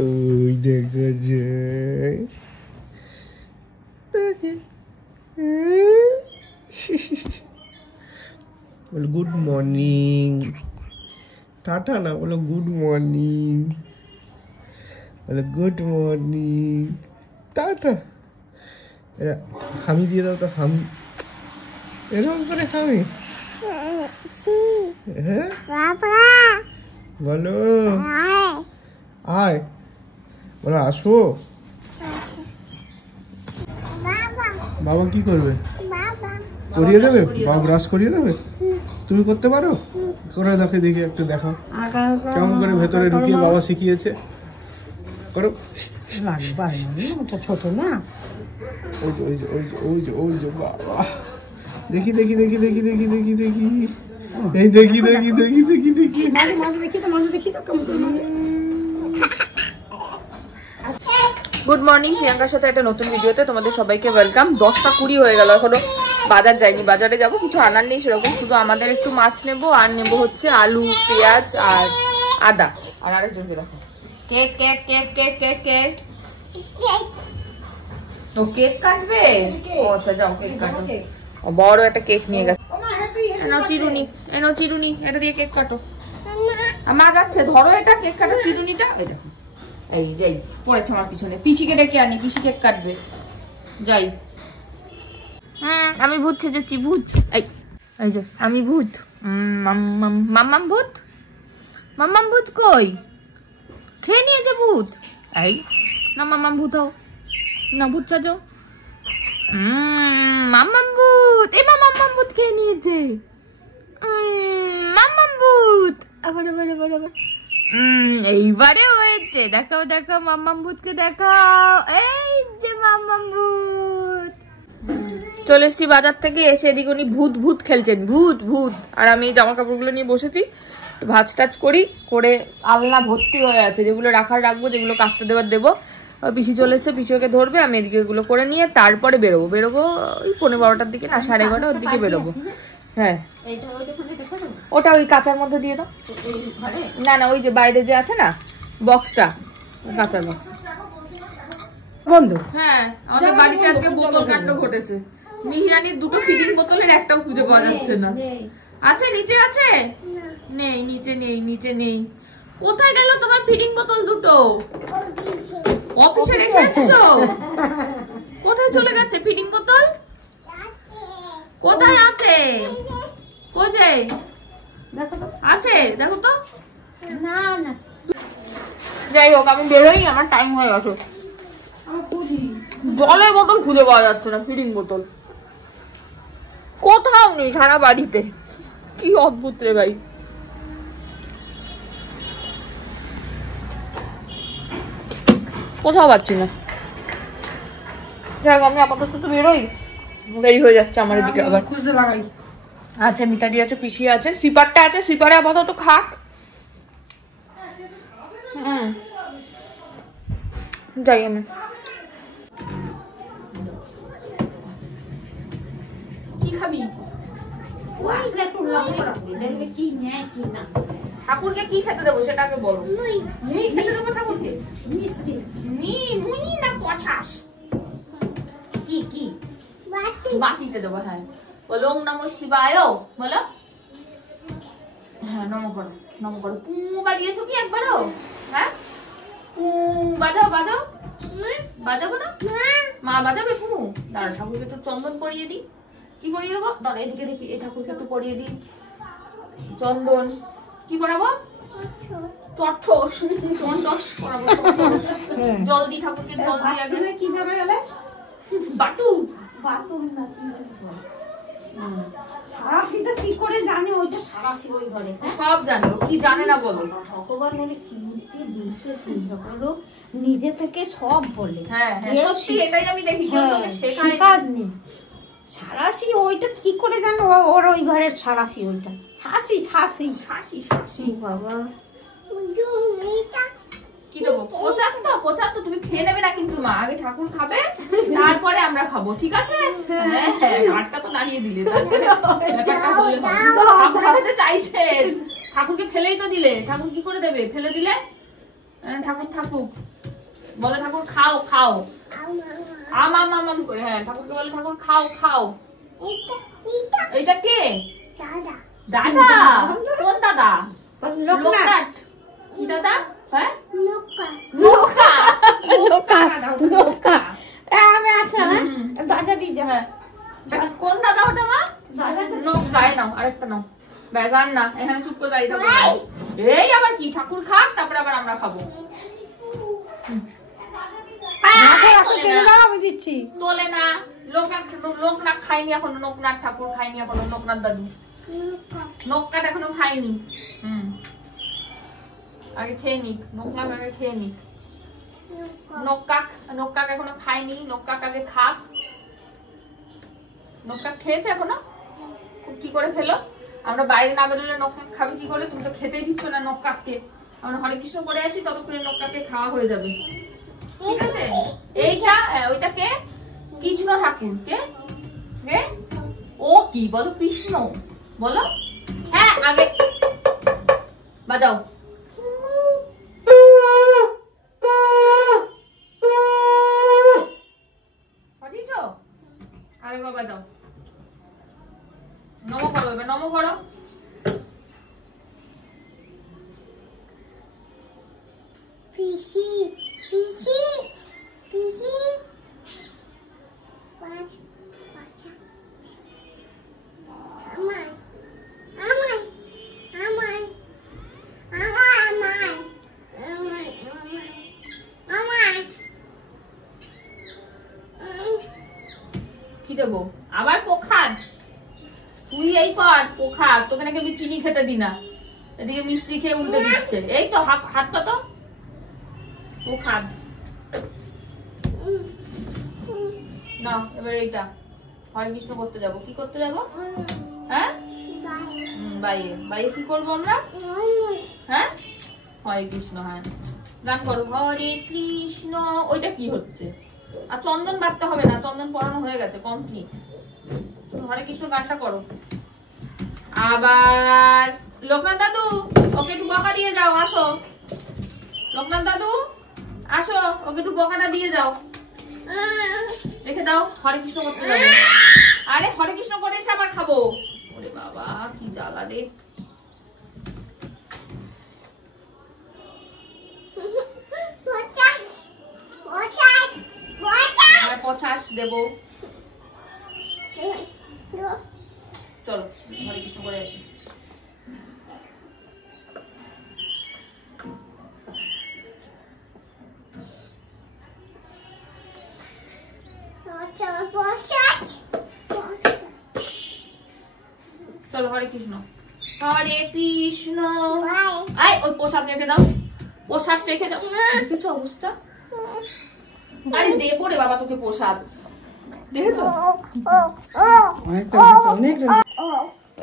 ওই দেখা যায় বলো গুড মর্নিং, টাটা না, বলো গুড মর্নিং, বলো গুড মর্নিং, টাটা। হামি দিয়ে দাও তো, হামি এরকম করে হামি। হ্যাঁ বলো আয়, বলো আসো। বাবা কি করবে? করিয়ে দেবে? বাবা ব্রাশ করিয়ে দেবে? তুমি করতে পারো? করে দেখে, দেখি একটু দেখাও কেমন করে ভেতরে ঢুকিয়ে বাবা শিখিয়েছে। করো। ছোট না, ওই যে ওই যে ওই যে ওই যে ওই যে বাবা, দেখি দেখি দেখি দেখি দেখি দেখি দেখি এই দেখি দেখি দেখি দেখি দেখি মাঝে দেখি তো, মাঝে দেখি তো কেমন করে। গুড মর্নিং, প্রিয়াঙ্কার সাথে একটা নতুন ভিডিওতে তোমাদের সবাইকে ওয়েলকাম। 10:20 হয়ে গেল, এখনো বাজার যাইনি। বাজারে যাব, কিছু আনার নেই সেরকম, শুধু আমাদের একটু মাছ নেব আর নেব হচ্ছে আলু, পেঁয়াজ আর আদা। আর আরেকজনকে দেখো, cake cake cake cake cake cake তো কেক কাটবে। ও আচ্ছা, যাও কেক কাটো। বড় একটা কেক নিয়ে গেছে। এনো চিরুনি, এনো চিরুনি, এটা দিয়ে কেক কাটো। মা যাচ্ছে, ধরো এটা কেক কাটো, চিরুনিটা। এই দেখো, এই যাই পড়েছে আমার পিছনে। পিসিকে ডেকে আনি, পিসি কেক কাটবে। যাই। আমি ভূত সেজেছি, ভূত। এই যে আমি ভূত। মাম্মাম ভূত, মাম্মাম ভূত কই? খেয়ে নিয়েছে ভূত। এই না, মাম্মাম ভূত হও না, ভূত সাজো। মাম্মাম ভূত, এবার মাম্মাম ভূত খেয়ে নিয়েছে। মাম্মাম ভূত, আবার আবার আবার আবার। এইবারে হয়েছে, দেখাও দেখাও মাম্মাম ভূতকে দেখাও। এই যে মাম্মাম ভূত। চলে এসেছি বাজার থেকে, এসে এদিকে উনি ভূত ভূত খেলছেন, ভূত ভূত। আর আমি জামা কাপড়গুলো নিয়ে বসেছি, ভাজ টাজ করি, করে আলনা ভর্তি হয়ে আছে, যেগুলো রাখার রাখবো, যেগুলো কাটতে দেবার দেবো। পিসি চলে এসছে, পিসিকে ধরবে, আমি এদিকে এগুলো করে নিয়ে তারপরে বেরোবো। বেরোবো ওই 11:15টার দিকে, না 11:30 ওর দিকে বেরোবো। হ্যাঁ, ওটা ওই কাঁচার মধ্যে দিয়ে দাও। না না, ওই যে বাইরে যে আছে না বক্সটা, কাঁচার বক্স বন্ধ। হ্যাঁ, আমাদের বাড়িতে আজকে বোতল কাণ্ড ঘটেছে। মিহিরানির দুটো ফিডিং বোতলের একটাও খুঁজে পাওয়া যাচ্ছে না। আছে নিচে, আছে? নেই, নিচে নেই, নিচে নেই। কোথায় গেল তোমার ফিডিং বোতল দুটো? অফিসে রেখে এসছো? কোথায় চলে গেছে ফিডিং বোতল? কোথায় আছে? কোথায় আছে দেখো তো। না না, যাই হোক, আমি বেরোই, আমার টাইম হয়ে গেছে। জলের বোতল খুঁজে পাওয়া যাচ্ছে না, ফিডিং বোতল কোথাও নেই সারা বাড়িতে। কি অদ্ভুত রে ভাই। কোথাও পাচ্ছি না। যাই হোক, আমি আপাতত তো বেরোই, দেরি হয়ে যাচ্ছে আমার এদিকে। আবার খুঁজে লাগাই। আচ্ছা, মিতাদি আছে, পিসি আছে, স্লিপারটা আছে, স্লিপারে আপাতত খাক। যাই আমি। কি খাবি? ঠাকুরকে কি খেতে দেবো সেটাকে বলো। খেতে দেবো ঠাকুরকে না পচাস কি কি বাটিতে দেবো। হ্যাঁ বলো, ওম নমঃ শিবায় বলো। হ্যাঁ, নম করো, নম করো। পু বাজিয়েছো কি একবারও? হ্যাঁ, পু বাজাও, বাজাও। বাজাবো না? মা বাজাবে পু? দাঁড়া, ঠাকুরকে একটু চন্দন পরিয়ে দিই। কি পরিয়ে দেবো? দাঁড়া, এদিকে দেখি, এই ঠাকুরকে একটু পরিয়ে দিই চন্দন। কি পরাবো? চট্টস, চন্ডস পরাবো। জল দি ঠাকুরকে, জল দিয়ে আগে। কি যাবে গেলে? বাটু, বাটু না কি? সারাশিটা কি করে জানে? ওইটা সারাশি ওই ঘরে সব জানে। ও কি জানে না বলো? ভগবান মানে কি বুদ্ধি দিয়েছে চিন্তা করো, নিজে থেকে সব বলে। হ্যাঁ হ্যাঁ, সত্যি এটাই আমি দেখি, কেউ তোকে শেখায়নি। সারাশি ওইটা কি করে জানো? ওর ওই ঘরের সারাশি ওইটা। শাসি শাসি শাসি শাসি বাবা। কি দেবো? কোচা তো, কোচা তো তুমি খেয়ে নেবে না কিন্তু মা, আগে ঠাকুর খাবে তারপরে আমরা খাবো, ঠিক আছে? হ্যাঁ, হাতটা তো দাঁড়িয়ে দিলে, তারপরে ব্যাপারটা বলে ঠাকুর খেতে চাইছেন, ঠাকুরকে ফেলেই তো দিলে, ঠাকুর কি করে দেবে? ফেলে দিলে ঠাকুর থাকুক, বলে ঠাকুর খাও খাও, আম করে। হ্যাঁ, ঠাকুরকে বলে ঠাকুর খাও খাও। এটা কে? দাদা। কোন দাদা? লোকনাথ। কি দাদা? হ্যাঁ, লোকা লোকা লোকা। আমি আচ্ছা দাদা দিয়েছে। হ্যাঁ, কোন দাদা ওটা মা? নোক গায়ে নাও, আরেকটা নাও। ব্যাস আর না, এখানে চুপ করে দাঁড়িয়ে থাকো। এই আবার কি? ঠাকুর খাক, তারপরে আবার আমরা খাবো। আমি দিচ্ছি। তোলে না। লোকনাথ খাইনি এখনো, লোকনাথ ঠাকুর খাইনি এখনো, লোকনাথ দাদু নোকনাথ এখনো খাইনি। আগে খেয়ে নিক, নোকনাথ আগে খেয়ে নিক। নোককাক এখনো খাইনি, নোককাক আগে খাক। নোককাক খেয়েছে এখনো? কি করে খেলো? আমরা বাইরে না বেরোলে নোককাক খাবে কি করে? তুমি তো খেতেই দিচ্ছ না নোককাককে। আমরা হরে কৃষ্ণ করে আসি, ততক্ষণে নোককাককে খাওয়া হয়ে যাবে। ঠিক আছে? এইটা ওইটা কে? কৃষ্ণ ঠাকুর। কে? ও কি বলো? কৃষ্ণ বলো। হ্যাঁ, আগে বাজাও। আরেকবার বাজাও। নম করো, এবার নম করো। পিসি পিসি পিসি আমায় আমায় আমায় আমায় আমায় আমায় আমায় কি দেবো আবার? প্রখাদ। তুই এই কর প্রখাদ, তোকে নাকি আমি চিনি খেতে দি না, এদিকে মিষ্টি খেয়ে উল্টে দিচ্ছে। এই তো হাত পাতো। প্রখাদ না। এবার এইটা হরে কৃষ্ণ করতে যাবো। কি করতে যাবো? হ্যাঁ, বাইরে। বাইরে কি করবো আমরা? হ্যাঁ, হরে কৃষ্ণ। হ্যাঁ, গান করো হরে কৃষ্ণ। ওইটা কি হচ্ছে? আর চন্দন বাড়তে হবে না, চন্দন পড়ানো হয়ে গেছে, কমপ্লিট। হরে কৃষ্ণ গানটা করো। আবার লোকনাথ দাদু, ওকে একটু বকা দিয়ে যাও। আসো লোকনাথ দাদু, আসো, ওকে একটু বকাটা দিয়ে যাও। রেখে দাও, হরে কৃষ্ণ করতে যাবো। আরে হরে কৃষ্ণ করে এসে আবার খাবো। ওরে বাবা, কি জ্বালা রে। পচাশ দেবো। চলো হরে কৃষ্ণ করে আসি। চলো হরে কৃষ্ণ, হরে কৃষ্ণ। ওই প্রসাদ রেখে দাও, প্রসাদ রেখে দাও। দেখেছো অবস্থা? আরে দেবো রে বাবা তোকে প্রসাদ, দেখেছো?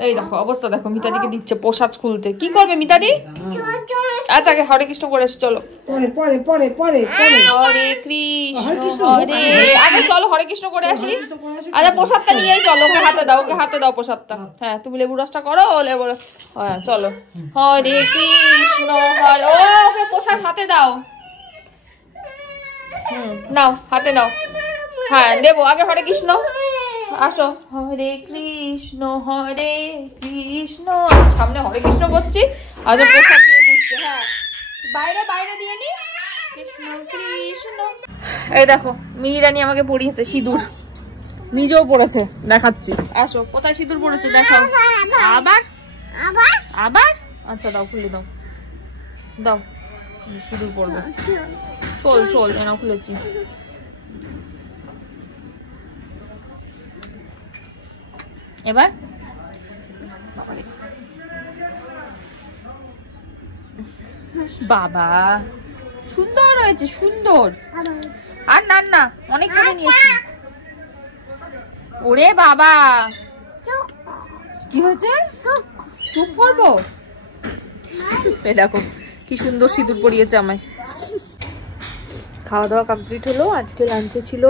এই দেখো অবস্থা, দেখো মিতাদিকে দিচ্ছে প্রসাদ খুলতে। কি করবে মিতাদি? আচ্ছা আগে হরে কৃষ্ণ করে এসে চলো। হরে কৃষ্ণ হরে, আগে চলো হরে কৃষ্ণ করে আসি। আচ্ছা প্রসাদটা নিয়েই চলো, ওকে হাতে দাও, ওকে হাতে দাও প্রসাদটা। হ্যাঁ, তুমি লেবু রসটা করো, লেবু রস। হ্যাঁ চলো, হরে কৃষ্ণ হরে। ও ওকে প্রসাদ হাতে দাও। নাও হাতে নাও। হ্যাঁ দেবো, আগে হরে কৃষ্ণ। আসো, হরে কৃষ্ণ হরে কৃষ্ণ। সামনে হরে কৃষ্ণ করছি, আজ প্রসাদ নিয়ে ঘুরছে। হ্যাঁ, বাইরে বাইরে দিয়ে নি। কৃষ্ণ কৃষ্ণ। এই দেখো মিহিরানি আমাকে পরিয়েছে সিঁদুর, নিজেও পড়েছে, দেখাচ্ছি। আসো, কোথায় সিঁদুর পড়েছে দেখাও। আবার আবার আবার। আচ্ছা দাও, খুলে দাও, দাও সিঁদুর পড়বো। চল চল, এনাও খুলেছি। এবার বাবা সুন্দর হয়েছে, সুন্দর। আর না না, অনেক করে নিয়েছি। ওরে বাবা, কি হয়েছে? চুপ করবো? দেখো কি সুন্দর সিঁদুর পরিয়েছে আমায়। খাওয়া দাওয়া কমপ্লিট হলো। আজকে লাঞ্চে ছিল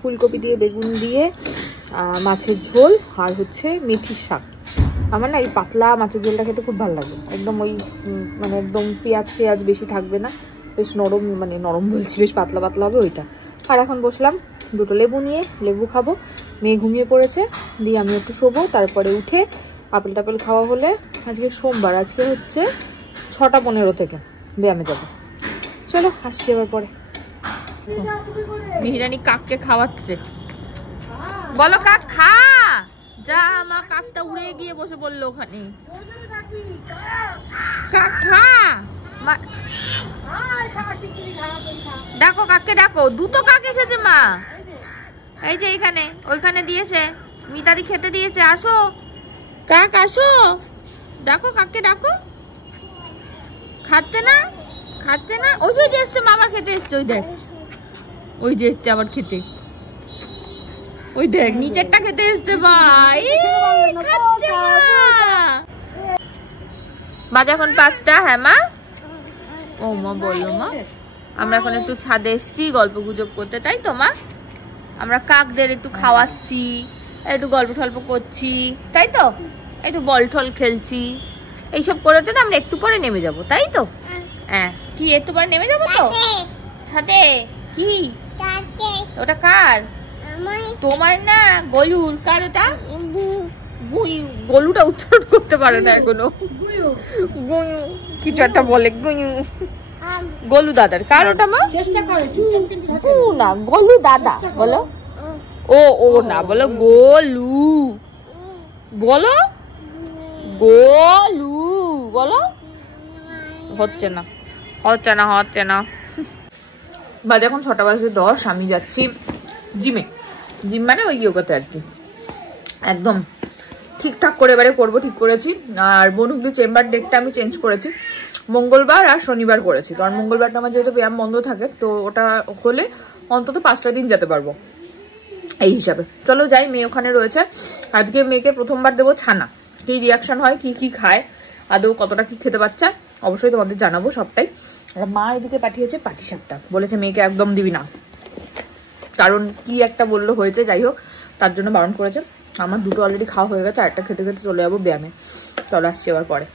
ফুলকপি দিয়ে বেগুন দিয়ে মাছের ঝোল আর হচ্ছে মেথির শাক। আমার না এই পাতলা মাছের ঝোলটা খেতে খুব ভালো লাগে, একদম ওই মানে একদম পেঁয়াজ বেশি থাকবে না, বেশ নরম, মানে নরম বলছি, বেশ পাতলা পাতলা হবে ওইটা। আর এখন বসলাম দুটো লেবু নিয়ে, লেবু খাবো। মেয়ে ঘুমিয়ে পড়েছে, দিয়ে আমি একটু শোবো, তারপরে উঠে আপেল টাপেল খাওয়া হলে, আজকে সোমবার, আজকে হচ্ছে 6টা 15 থেকে ব্যায়ামে যাবো। চলো আসছি এবার পরে। মিহিরানি কাককে খাওয়াচ্ছে, বলো কাক খা। যা মা, কাকটা উড়ে গিয়ে বসে পড়লো ওখানে। কাক খা, ডাকো কাককে ডাকো। দুটো কাক এসেছে মা, এই যে এইখানে, ওইখানে দিয়েছে, মিতাদি খেতে দিয়েছে। আসো কাক আসো, ডাকো কাককে ডাকো। খাচ্ছে না, খাচ্ছে না। ওই যে এসছে মামার খেতে এসছে, ওই দেখ, ওই যে এসছে আবার খেতে, ওই দেখ নিচেরটা খেতে এসছে ভাই। বাজে এখন 5টা। হ্যাঁ মা, ও মা বললো মা, আমরা এখন একটু ছাদে এসছি গল্প গুজব করতে, তাই তো মা? আমরা কাকদের একটু খাওয়াচ্ছি, একটু গল্প টল্প করছি, তাই তো? একটু বল টল খেলছি, এইসব করার জন্য আমরা একটু পরে নেমে যাব, তাই তো? হ্যাঁ, কি একটু পরে নেমে যাবো তো ছাদে? কি ওটা কার? তোমার না, গলুর। কার ওটা? গলুটা উচ্চারণ করতে পারে না এখনো, গুয়ু কিছু একটা বলে, গুয়ু। গলু দাদার। কার ওটা মা? না, গলু দাদা বলো। ও না, বলো গোলু, বলো গোলু, বলো। হচ্ছে না, হচ্ছে না, হচ্ছে না। বাজে এখন 6:10। আমি যাচ্ছি জিমে। জিম মানে ওই ইয়োগাতে আর কি, একদম ঠিকঠাক করে এবারে করবো, ঠিক করেছি। আর বনুকদি চেম্বার ডেটটা আমি চেঞ্জ করেছি, মঙ্গলবার আর শনিবার করেছি, কারণ মঙ্গলবারটা আমার যেহেতু ব্যায়াম বন্ধ থাকে, তো ওটা হলে অন্তত 5টা দিন যেতে পারবো এই হিসাবে। চলো যাই, মেয়ে ওখানে রয়েছে। আজকে মেয়েকে প্রথমবার দেবো ছানা, কি রিয়াকশন হয়, কি কি খায়, আদৌ কতটা কি খেতে পারছে অবশ্যই তোমাদের জানাবো সবটাই। আর মা এদিকে পাঠিয়েছে পাটিসাপটা, বলেছে মেয়েকে একদম দিবি না, কারণ কি একটা বললো হয়েছে, যাই হোক তার জন্য বারণ করেছে। আমার দুটো অলরেডি খাওয়া হয়ে গেছে, আরেকটা খেতে খেতে চলে যাবো ব্যায়ামে। চলো আসছি এবার পরে।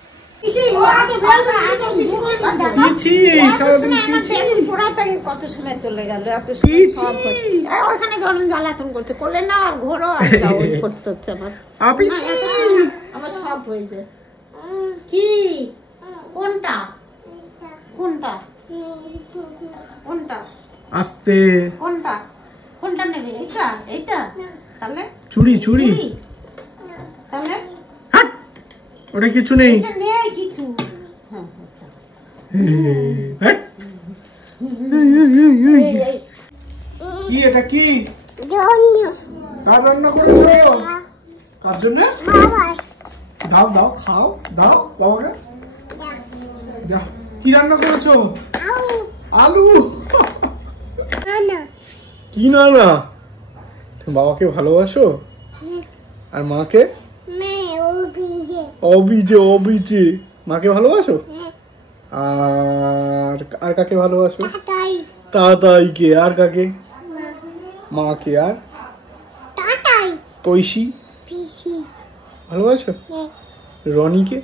কত সময় চলে গেল, ওখানে জ্বালাতন করছে, করলে না ঘোরো করতে হচ্ছে আমার সব হয়ে যায়। কি কোনটা কোনটা কোনটা আস্তে, কোনটা কোনটা নেবে? এটা এটা তাহলে চুড়ি চুড়ি, তাহলে ওটা কিছু নেই, এটা নেই কিছু। কি এটা? কি কার রান্না করেছো? কার জন্য? দাও দাও, খাও, দাও বাবাকে। কি রান্না করেছো? আলু। কি না না, বাবাকে ভালোবাসো আর মাকে? অবিজে অবিজে। মাকে ভালোবাসো আর আর কাকে ভালোবাসো? তাতাইকে। আর কাকে? মাকে। আর কৈশি ভালোবাসো? রনিকে?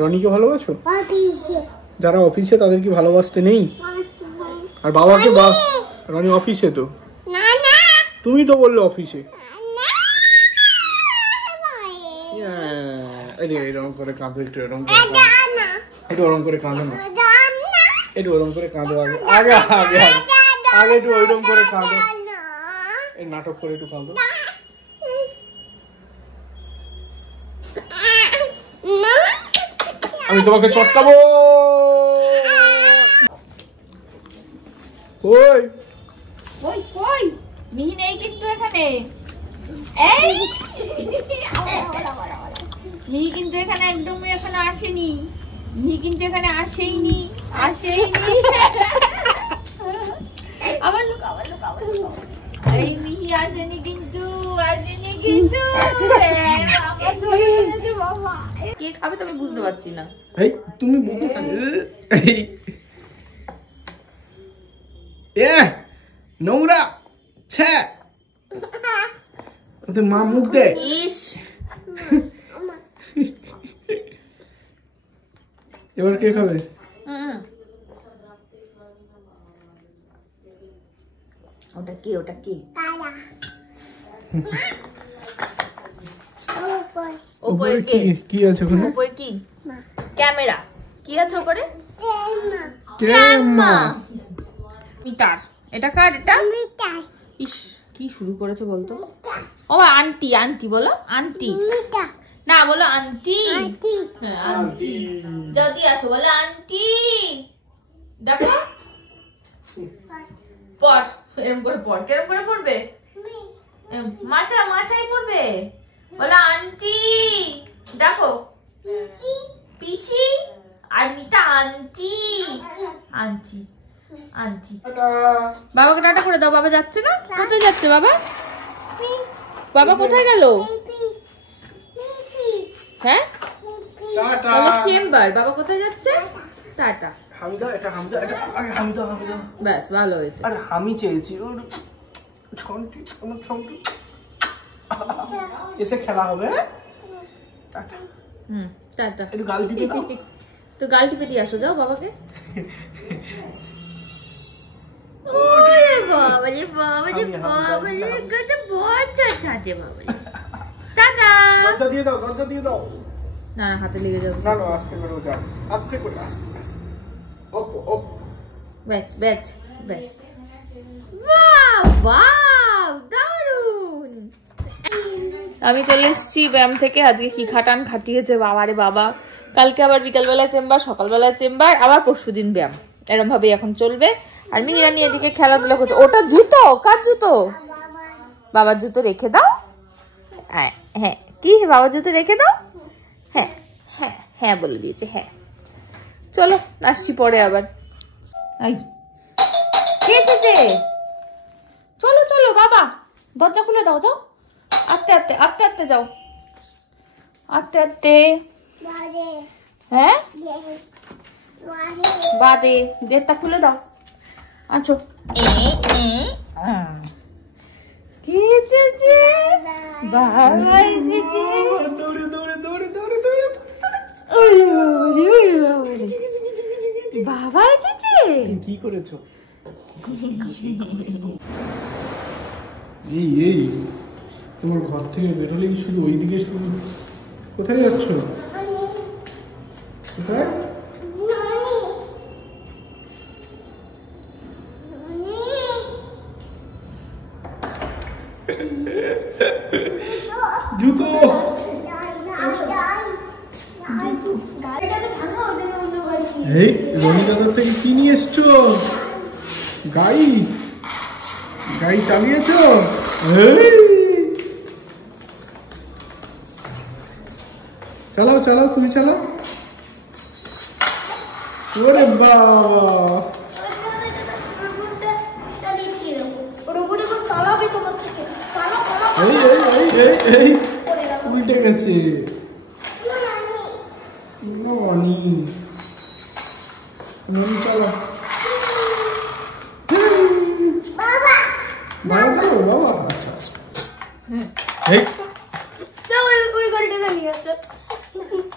রনিকে ভালোবাসো? যারা অফিসে তাদের কি ভালোবাসতে নেই? আর বাবাকে? রনি অফিসে তো, তুমি তো বললে অফিসে। এরকম করে কাঁদো, একটু এরকম করে কাঁদো, একটু ওরকম করে কাঁদো না, একটু ওরকম করে কাঁদো, আগে আগে আগে আগে একটু ওইরকম করে কাঁদো, এই নাটক করে একটু কাঁদো। আমি তোমাকে চটকাবো। কই কই কই? মিহি নেই কিন্তু এখানে। এই মিহি কিন্তু এখানে একদমই এখনো আসেনি, মিহি কিন্তু এখানে আসেইনি, আসেইনি। আবার লুক, আবার লুক, আবার লুক। এই মিহি আসেনি কিন্তু, আসেনি কিন্তু। বাবা ধরে ফেলেছে বাবা। কে খাবে তো আমি বুঝতে পারছি না। এই তুমি নোংরা ছে, মা মুখ দে। ইস এবার কে খাবে? ওটা কি? ওটা কি? উপরে কি আছে ওখানে? উপরে কি? ক্যামেরা। কি আছে উপরে? ক্যামেরা। মিটার। এটা কার? এটা ইস কি শুরু করেছে বলতো? ও আন্টি, আন্টি বলো আন্টি। না বলো আন্টি। হ্যাঁ আন্টি। যদি আসো বলো আন্টি। দেখো পড়, এরকম করে পড়। কেরম করে পড়বে? মাথায় পড়বে। বলো আন্টি। দেখো পিসি আর মিতা আন্টি। Aunty aunty. বাবাকে টাটা করে দাও। বাবা যাচ্ছে না? কোথায় যাচ্ছে বাবা? বাবা কোথায় গেল? হ্যাঁ বলো চেম্বার। বাবা কোথায় যাচ্ছে? টাটা। হামিদা, এটা হামিদা, এটা আরে হামিদা, হামিদা। ব্যাস ভালো হয়েছে। আরে আমি চেয়েছি ওর ছন্টি, আমার ছন্টি। এসে খেলা হবে। টাটা। টাটা। একটু গাল টিপে দাও। তো গাল টিপে দিয়ে আসো যাও বাবাকে। ওরে বাবা রে বাবা রে বাবা রে, কত বজ্জা থাকে বাবা রে। টাটা। দরজা দিয়ে দাও, দরজা দিয়ে দাও। না হাতে লেগে যাবে। না না, আস্তে করে যাও, আস্তে করে, আস্তে আস্তে। ওপ ওপ। ব্যাস ব্যাস ব্যাস। বাহ বাহ দারুন। আমি চলে এসেছি ব্যায়াম থেকে। আজকে কি খাটান খাটিয়েছে বাবারে বাবা। কালকে আবার বিকালবেলা চেম্বার, সকালবেলা চেম্বার, আবার পরশুদিন ব্যায়াম। এরকম ভাবে এখন চলবে। আর মিরানি এদিকে খেলাধুলা করছে। ওটা জুতো? কার জুতো? বাবার জুতো রেখে দাও। হ্যাঁ কি বাবার জুতো রেখে দাও? হ্যাঁ হ্যাঁ হ্যাঁ বলে দিয়েছে। হ্যাঁ চলো আসছি পরে আবার। চলো চলো বাবা, দরজা খুলে দাও। যাও আস্তে আস্তে আস্তে আস্তে যাও, আস্তে আস্তে। হ্যাঁ বাদে গেটটা খুলে দাও। আচ্ছা কি এসেছে? বাবা এসেছে। দৌড়ে দৌড়ে দৌড়ে দৌড়ে দৌড়ে। বাবা এসেছে। কি করেছো? এই এই তোমার ঘর থেকে বেরোলেই শুধু ওইদিকে শুধু। কোথায় যাচ্ছ? কোথায়? জুতো। এই রনি দাদার থেকে কি নিয়ে এসছো? গাড়ি? গাড়ি চালিয়েছো? চালাও চালাও, তুমি চালাও। ওরে বাবা, এই এই এই এই উল্টে গেছে। রনি রনি চালাও। বাবা চালাও বাবা। আচ্ছা আচ্ছা। এই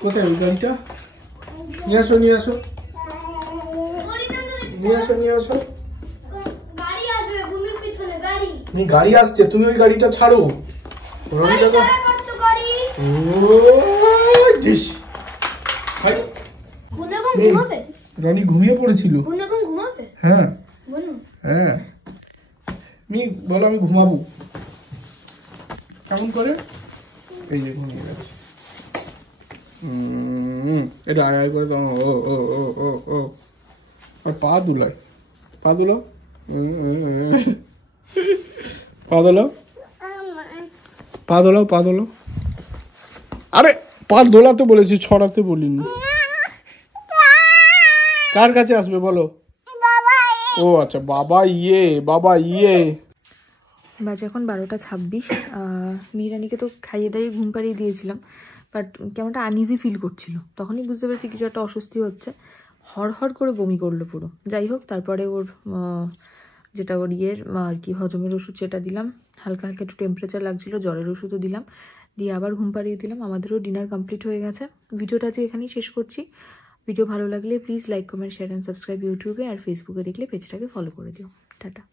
কোথায় ওই গাড়িটা? নিয়ে আসো নিয়ে আসো নিয়ে আসো নিয়ে আসো। গাড়ি আসছে, তুমি ওই গাড়িটা ছাড়ো। রনি দাদা রনি ঘুমিয়ে পড়েছিল। হ্যাঁ হ্যাঁ, মি বলো আমি ঘুমাবো। কেমন করে? এই যে ঘুমিয়ে গেছে। এটা আয় আয় করে তো। ও ও ও ও ও আর পা দুলায়, পা দুলাও, পা দোলাও, পা দোলাও, পা দোলাও। আরে পা দোলাতে বলেছি, ছড়াতে বলিনি। কার কাছে আসবে বলো? ও আচ্ছা, বাবা ইয়ে, বাবা ইয়ে। বাজে এখন 12:26। মিরানিকে তো খাইয়ে দাইয়ে ঘুম পাড়িয়ে দিয়েছিলাম, বাট কেমনটা আনইজি ফিল করছিল। তখনই বুঝতে পেরেছি কিছু একটা অস্বস্তি হচ্ছে। হড়হড় করে বমি করলো পুরো। যাই হোক, তারপরে ওর যেটা ওর ইয়ের আর কি হজমের ওষুধ সেটা দিলাম। হালকা হালকা একটু টেম্পারেচার লাগছিল, জ্বরের ওষুধও দিলাম, দিয়ে আবার ঘুম পাড়িয়ে দিলাম। আমাদেরও ডিনার কমপ্লিট হয়ে গেছে। ভিডিওটা আজকে এখানেই শেষ করছি। ভিডিও ভালো লাগলে please like comment share and subscribe ইউটিউবে, আর ফেসবুকে দেখলে পেজটাকে ফলো করে দিও। টাটা।